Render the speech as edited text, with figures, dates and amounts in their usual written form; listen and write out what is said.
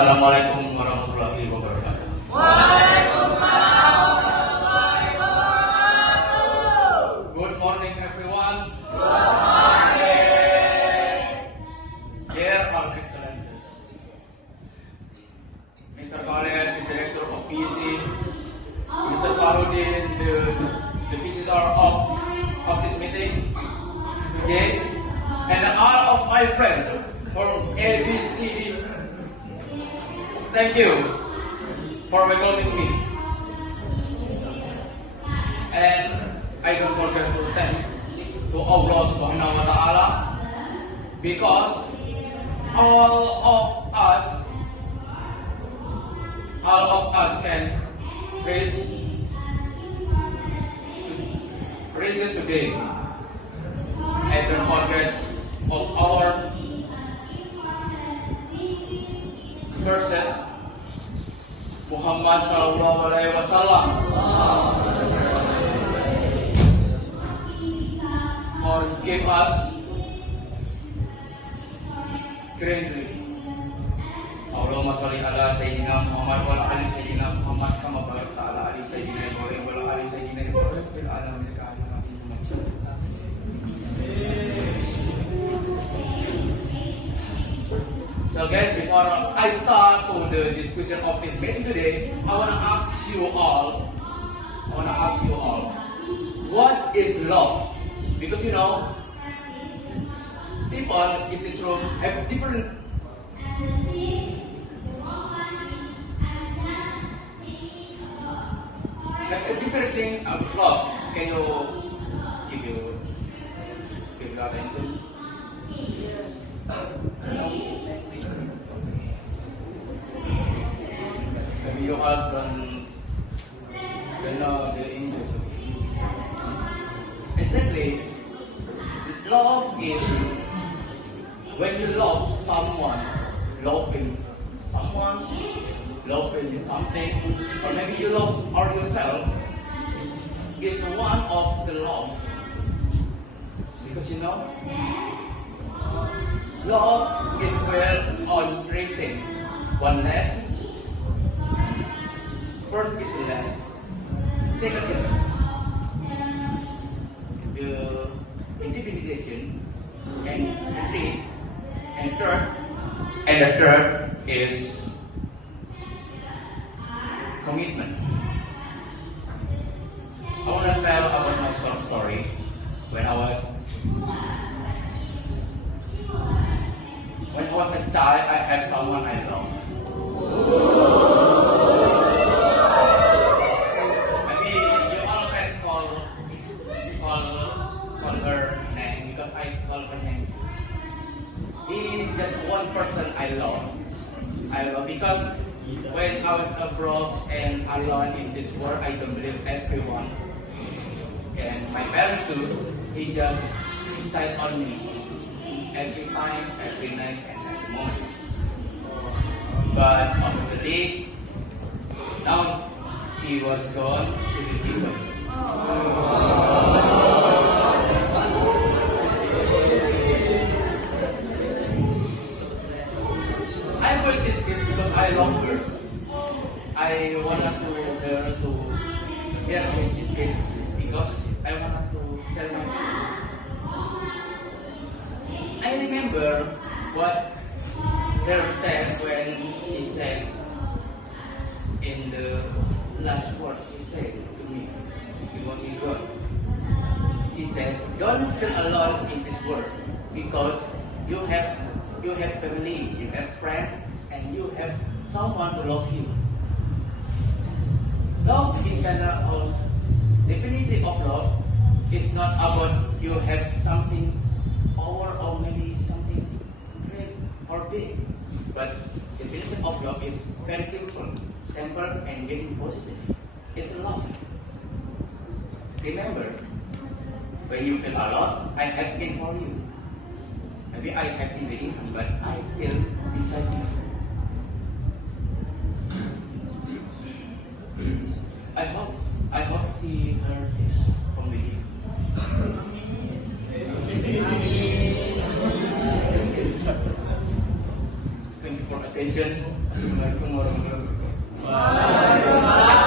Assalamualaikum warahmatullahi wabarakatuh. Waalaikumsalam warahmatullahi wabarakatuh. Good morning, everyone. Good morning. Dear Our Excellencies, Mr. Khaled, the Director of PEC, Mr. Farudin, the visitor of this meeting today, and all of my friends from ABCD. Thank you for welcoming me. And I don't forget to thank to Allah Subhanahu wa Ta'ala, because all of us can praise this today. I don't forget of our verses, Muhammad Sallallahu Alaihi Wasallam, or give us greatly. Allahumma salli ala Sayyidina Muhammad wa ala ali Sayyidina Muhammad kama barakta ala ali Sayyidina Ibrahim wa ala ali Sayyidina Ibrahim fil alamin innaka Hamidum Majid. So guys, before I start to the discussion of this meeting today, I want to ask you all, what is love? Because you know, people in this room have different thing of love. Can you give your attention? Maybe you all don't know the English. Exactly, love is when you love someone, loving something, or maybe you love yourself, is one of the love. Because you know, love is built on three things. Oneness. First is love. Second is the individuation, and the third is commitment. I want to tell about my short story. When I was a child, I had someone I loved. Maybe you all can call her name, because I call her name too. He is just one person I love because when I was abroad and alone in this world, I don't believe everyone. And my parents too, he just decide on me every time, every night, and every moment. But ultimately, now she was gone to the kingdom. I wrote this because I love her. I wanted her to hear my secrets, because I wanted to tell my family. I remember what her said when she said in the last word she said to me before she gone. She said, "Don't feel alone in this world, because you have family, you have friends, and you have someone to love you." Love is kind of definition of love is not about you have something power or maybe something great or big, but the definition of love is very simple and very positive. It's love. Remember, when you feel alone, I have been for you. Maybe I have been waiting, but I still beside you. I hope she heard this from me. Thank you for attention. Assalamualaikum warahmatullahi wabarakatuh.